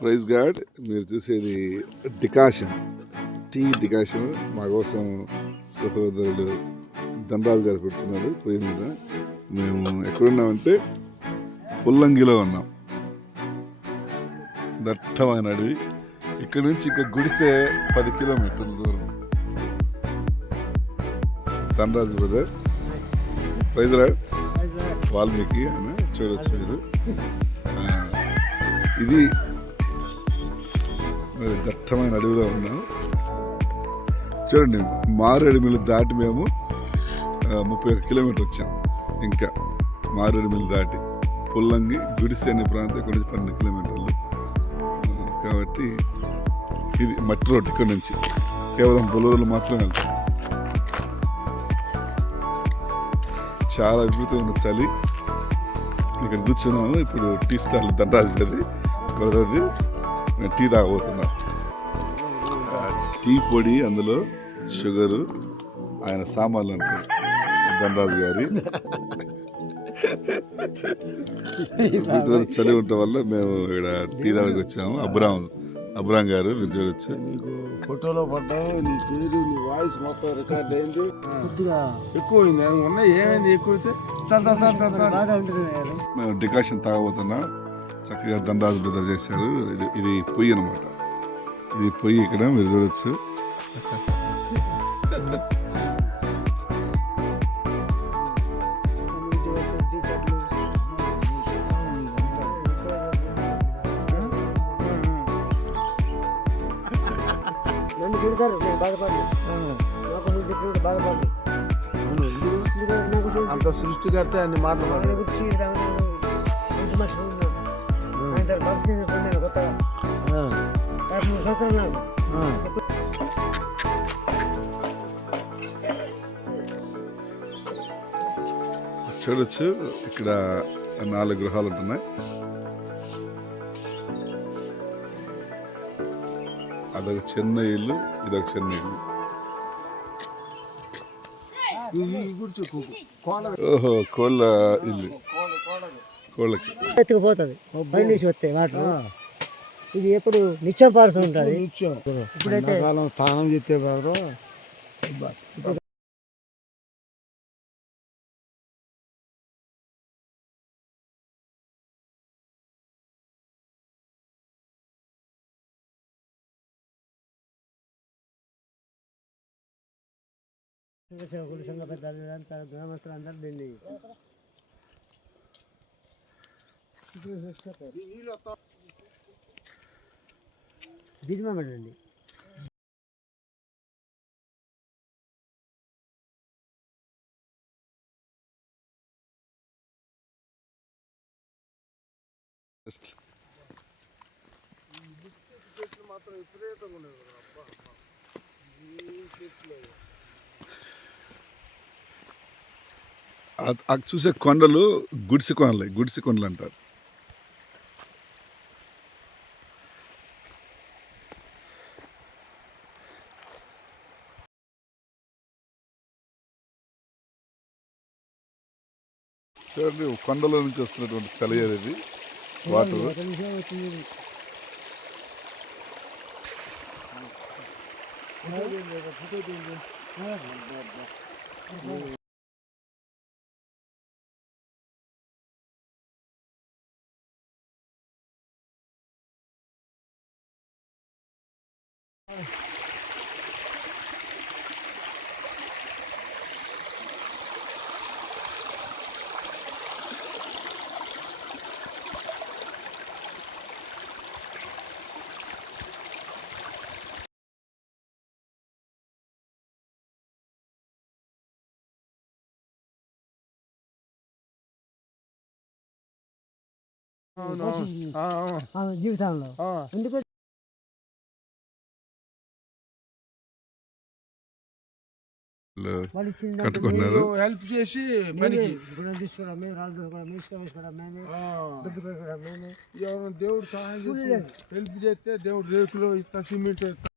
Praise God మీరు చూసేది decoction tea decoction. మా కోసం సహోదరుడు దండాలు గారు పెడుతున్నారు పొయ్యి మీద. మేము ఎక్కడున్నామంటే పుల్లంగిలో ఉన్నాం. దట్టమైన అడవి. ఇక్కడ నుంచి ఇంకా గుడిసే పది కిలోమీటర్ల దూరం. Dhanaraju brother prize rod Valmiki అని చూడొచ్చు మీరు. ఇది మరి దట్టమైన అడవిలో ఉన్నాం. చూడండి మారేడుమిల్లు దాటి మేము ముప్పై ఒక కిలోమీటర్ వచ్చాం. ఇంకా మారేడుమిల్లి దాటి పుల్లంగి గుడిసె అనే ప్రాంతం ఇక్కడ నుంచి పన్నెండు కిలోమీటర్లు. కాబట్టి ఇది మట్టి రోడ్డు ఇక్కడ నుంచి. కేవలం బొలూరులు మాత్రమే వెళ్తాం. చాలా విపరీతమైన చలి. ఇక్కడ కూర్చున్నాము. ఇప్పుడు టీ స్టాల్ దండాల్సింది కుదరది నేను టీ తాగబోతున్నా. టీ పొడి అందులో షుగరు ఆయన సామాన్లు ఉంటాయి ధనరాజు గారి. చలి ఉండటం వల్ల మేము ఇక్కడ టీ తాగడానికి వచ్చాము. అబ్రామ్ అబ్రామ్ గారు మీరు చూడొచ్చు. నీకు ఫోటోలో పడ్డావు నీ పేరు నీ వాయిస్ మొత్తం రికార్డ్ అయింది. కొద్దిగా ఎక్కువైంది అది ఉన్నాయి ఏమైంది ఎక్కువైతే? చల్ చల్ చల్ చల్. మేము డికాషన్ తాగబోతున్నాం. చక్కగా దండరాజు బ్రదర్ చేశారు. ఇది ఇది పొయ్యి అనమాట ఇది పొయ్యి ఇక్కడ మీరు చూడొచ్చు. నన్ను తిడతారు నేను బాధపడి నాకు బాధపడి అంత సృష్టికర్త అన్ని మాటలు ఆయన మాట్లాడు. గురించి మంచి మనిషి పొందాను కొత్తగా. యాభై మూడు సంవత్సరాలు నాకు. చూడొచ్చు ఇక్కడ నాలుగు గృహాలు ఉంటున్నాయి. అదొక చిన్న ఇల్లు ఇదొక చిన్న ఇల్లు. ఓహో కోళ్ళ ఇల్లు. కోళ్ళకి. ఎత్తుకుపోతుంది. పై నుంచి వస్తాయి వాటర్. ఇది ఎప్పుడు నిత్యం పాడుతూ ఉంటుంది. నిత్యం. ఇప్పుడైతే స్నానం చేస్తే సేవకులు సంఘ పెద్దలు అంతా గ్రామస్తులు అందరూ దీన్ని దిగుమమండి మాత్రం విపరీతంగా అబ్బా, చెట్లు. చూసే కొండలు గుడిసి కొండలు గుడిసి కొండలు అంటారు చూడండి కొండలో నుంచి వస్తున్నటువంటి సెలయర్ ఇది వాటర్ Oh. అవును. ఆమె జీవితంలో. ఎందుకు కట్టుకున్నారు? హెల్ప్ చేసి పనికి ఇప్పుడు తీసుకోవడం మేము రాళ్ళు మేము ఇసుక వేసుకోవడం మేమే ఆ, దుడ్డు పెట్టుకోవడం మేమే ఎవరైనా దేవుడు సహాయం హెల్ప్ చేస్తే దేవుడు రేకులు ఇస్తా సిమెంట్ ఇస్తా